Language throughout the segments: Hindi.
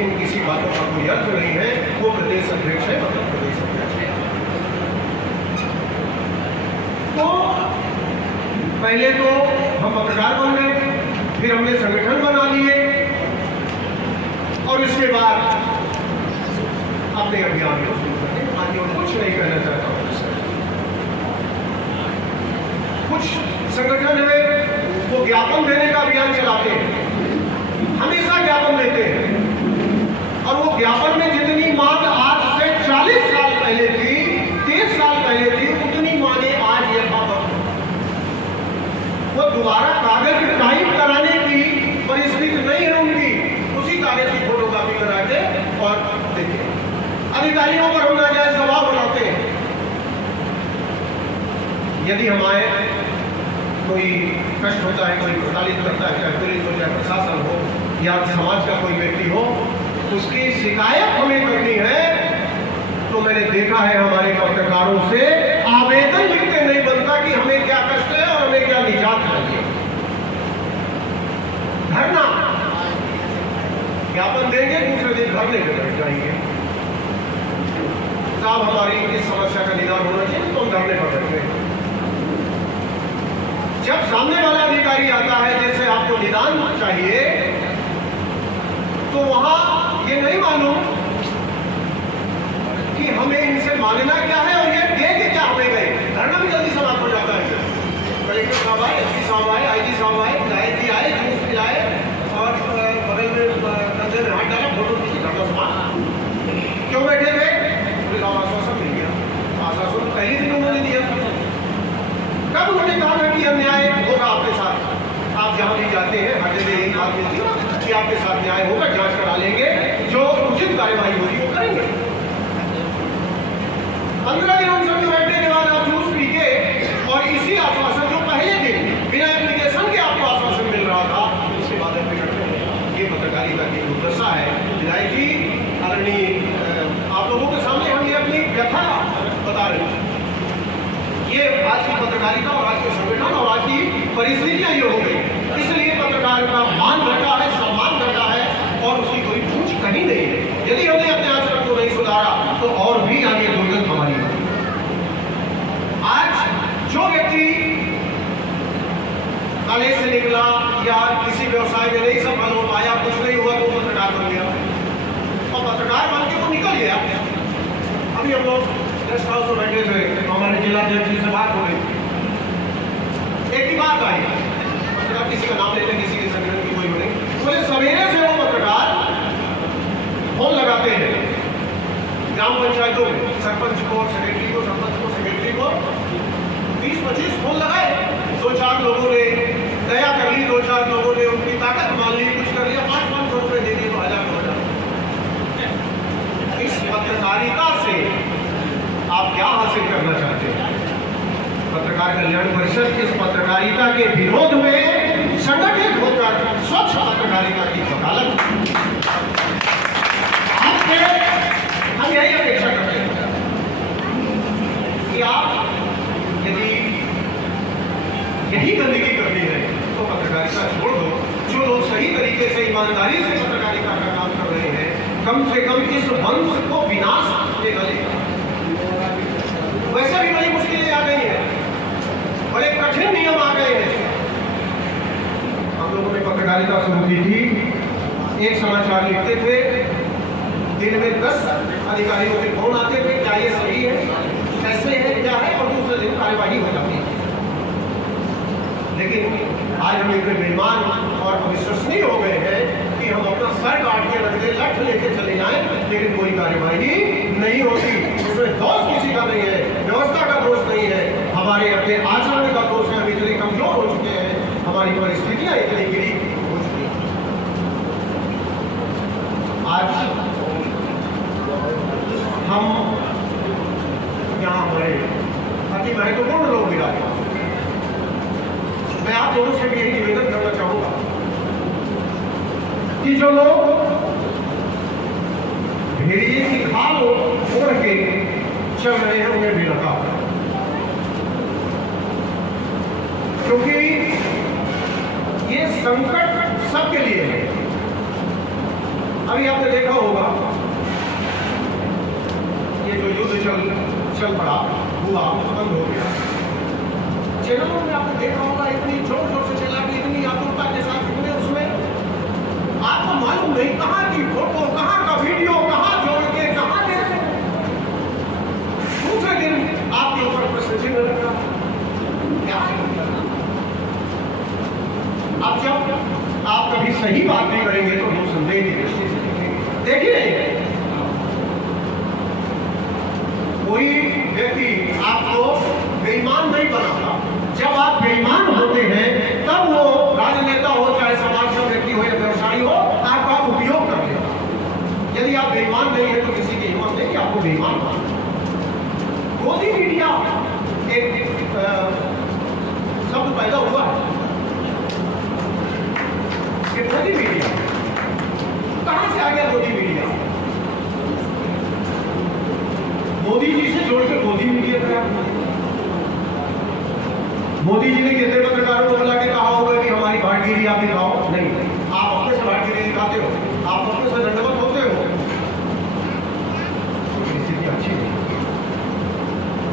इन किसी बातों का कोई अर्थ नहीं है। वो प्रदेश अध्यक्ष है, मतलब प्रदेश अध्यक्ष है। तो पहले तो हम पत्रकार बन गए, फिर हमने संगठन बना लिए और इसके बाद अपने अभियान को शुरू करें। आज मैं कुछ नहीं कहना चाहता हूँ। कुछ संगठन है वो ज्ञापन देने का अभियान चलाते हैं, हमेशा ज्ञापन देते हैं, और वो ज्ञापन में जितनी मांग आज से 40 साल पहले थी, 30 साल पहले थी, उतनी मांगे आज यथावत। वो दोबारा कागज टाइप कराने की परिस्थिति नहीं है उनकी, उसी कागज की फोटोकॉपी करा के और देखिए अधिकारियों पर हम नाजायज दबाव बनाते हैं। यदि हमारे कोई कष्ट होता है, कोई प्रताड़ित करता है, चाहे पुलिस हो, चाहे प्रशासन हो, या समाज का कोई व्यक्ति हो, उसकी शिकायत हमें करनी है, तो मैंने देखा है हमारे पत्रकारों से आवेदन लिख के नहीं बनता कि हमें क्या कष्ट है और हमें क्या निजात चाहिए। धरना ज्ञापन देंगे, दूसरे दिन धरने पे बैठ जाएंगे। साहब हमारी इस समस्या का निदान होना चाहिए, तो हम धरने पर बैठे। जब सामने वाला अधिकारी आता है जिससे आपको निदान चाहिए, तो वहां ये नहीं मालूम कि हमें इनसे मांगना क्या है और ये दे के क्या हमें गए। धरना भी जल्दी समाप्त हो जाता है। कलेक्टर साहब आए, एसपी साहब आए, आईजी साहब आए, विधायक जी आए, जूस पिलाए और बगल में कंधे में हाथ डाला, फोटो खींची, धरना समाप्त। क्यों बैठे थे? पुलिस आश्वासन मिल गया। आश्वासन तो पहले दिन उन्होंने दिया था। कब उन्होंने कहा था कि अन्याय होगा आपके साथ? आप जहां भी जाते हैं हर जगह यही बात मिलती है कि आपके साथ न्याय होगा, जांच करा लेंगे, जो उचित कार्यवाही होगी वो करेंगे। 15 दिन हम सब बैठने के बाद आप जूस पी के और इसी आश्वासन जो पहले दिन बिना एप्लीकेशन के आपको आश्वासन मिल रहा था, उसके बाद ये पत्रकारिता की दुर्दशा है। विधायक जी, आदरणीय, आप लोगों के सामने हम ये अपनी व्यथा बता रहे हैं। ये आज की पत्रकारिता और आज के संगठन और आज की परिस्थितियां ये हो गई, इसलिए पत्रकार का मान घटा है, सम्मान घटा है और उसकी कोई पूछ कहीं नहीं है। यदि हमने अपने आचरण को नहीं सुधारा तो और भी आगे दुर्गत हमारी होगी। आज जो व्यक्ति कॉलेज से निकला या किसी व्यवसाय में नहीं सफल हो पाया, कुछ नहीं हुआ, तो पत्रकार बन गया और पत्रकार बन के वो निकल गया। अभी हम लोग गेस्ट हाउस में बैठे थे, हमारे जिला अध्यक्ष जी से बात हो रही थी। एक ही बात आई, पत्रकार किसी का नाम लेते, किसी के संगठन की कोई हो नहीं, बोले सवेरे से वो पत्रकार फोन लगाते हैं ग्राम पंचायतों में, सरपंच को, सेक्रेटरी को, सरपंच को, सेक्रेटरी को 20-25 फोन लगाए। 2-4 लोगों ने दया कर ली, 2-4 लोगों ने उनकी ताकत मान ली, कुछ कर लिया, 500-500 रुपए दे दिए तो 1000 हो जाए। इस पत्रकारिता से आप क्या हासिल करना चाहते हैं? पत्रकार कल्याण परिषद इस पत्रकारिता के विरोध में संगठित होकर स्वच्छ पत्रकारिता की वकालत आपसे हम यही अपेक्षा करते हैं कि आप यदि यही गंदगी करनी है तो पत्रकारिता छोड़ दो। जो लोग सही तरीके से ईमानदारी से पत्रकारिता का काम कर रहे हैं, कम से कम इस वंश को विनाश से गलेगा। वैसे भी बड़ी मुश्किलें आ गई हैं, बड़े कठिन नियम आ गए हैं। हम लोगों ने पत्रकारिता शुरू की थी, एक समाचार लिखते थे, दिन में 10 अधिकारियों के फोन आते थे, क्या ये सही है, कैसे है, क्या है, और दूसरे दिन कार्यवाही हो जाती है। लेकिन आज हम इतने बेईमान और अविश्वसनीय हो गए हैं कि हम अपना सर काट के रख दे, लठ लेके चले जाएं, लेकिन कोई कार्यवाही नहीं होती। इसमें दोष किसी का नहीं है, व्यवस्था का दोष नहीं है, हमारे अपने आचरण का दोष है। हम इतने कमजोर हो चुके हैं, हमारी परिस्थितियां इतनी गिरी हो चुकी हैं। आज हम यहाँ हमारे अति महत्वपूर्ण लोग मिला है। मैं आप लोगों से भी यही निवेदन करना चाहूंगा कि जो लोग भेड़िए की खाल ओढ़ के चल रहे हैं उन्हें भी रखा, क्योंकि ये संकट सबके लिए है। अभी आपने देखा होगा ये जो युद्ध चल पड़ा हुआ खत्म हो गया। चैनलों में आपने देखा होगा इतनी जोर जोर से चला कि इतनी आतुरता के साथ इतने उसमें आपको मालूम नहीं कहाँ की फोटो, कहाँ का वीडियो, कहाँ जोड़ के कहाँ दे रहे। दूसरे दिन आपके ऊपर प्रश्न चिन्ह लगा क्या है। अब जब आप कभी सही बात नहीं करेंगे तो हम संदेह की दृष्टि से देखेंगे। देखिए कोई व्यक्ति आपको बेईमान नहीं बनाता। जब आप बेईमान होते हैं तब वो राजनेता हो चाहे समाज का व्यक्ति हो या व्यवसायी हो आपका उपयोग कर लेगा। यदि आप बेईमान नहीं है तो किसी की हिम्मत नहीं कि आपको बेईमान माने। मोदी मीडिया एक शब्द पैदा हुआ है कि मोदी मीडिया कहां से आ गया। मोदी मीडिया मोदी जी से जोड़कर मोदी मीडिया करा। मोदी जी ने कितने पत्रकारों को बुला के कहा होगा कि हमारी भाटगिरी आप दिखाओ। नहीं, आप अपने से भाटगिरी दिखाते हो, आप अपने से दंडवत होते हो। स्थिति अच्छी नहीं।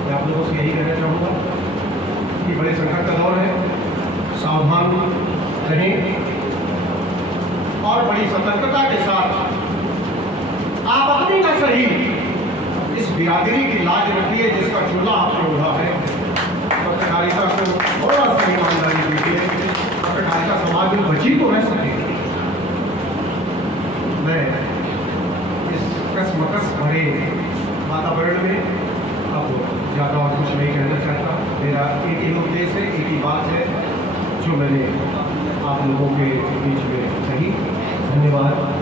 मैं आप लोगों से यही कहना चाहूँगा कि बड़े संकट का दौर है, सावधान रहें और बड़ी सतर्कता के साथ आप अपनी का सही इस बिरादरी की लाज रखिए जिसका चूल्हा आपने उड़ा है। पत्रकारिता को थोड़ा सा ईमानदारी दीजिए, पत्रकारिता समाज में बची तो रह सकेगी। मैं इस कसमकस भरे वातावरण में अब ज़्यादा और कुछ नहीं कहना चाहता। मेरा एक ही उद्देश्य है, एक ही बात है जो मैंने आप लोगों के बीच में कही। धन्यवाद।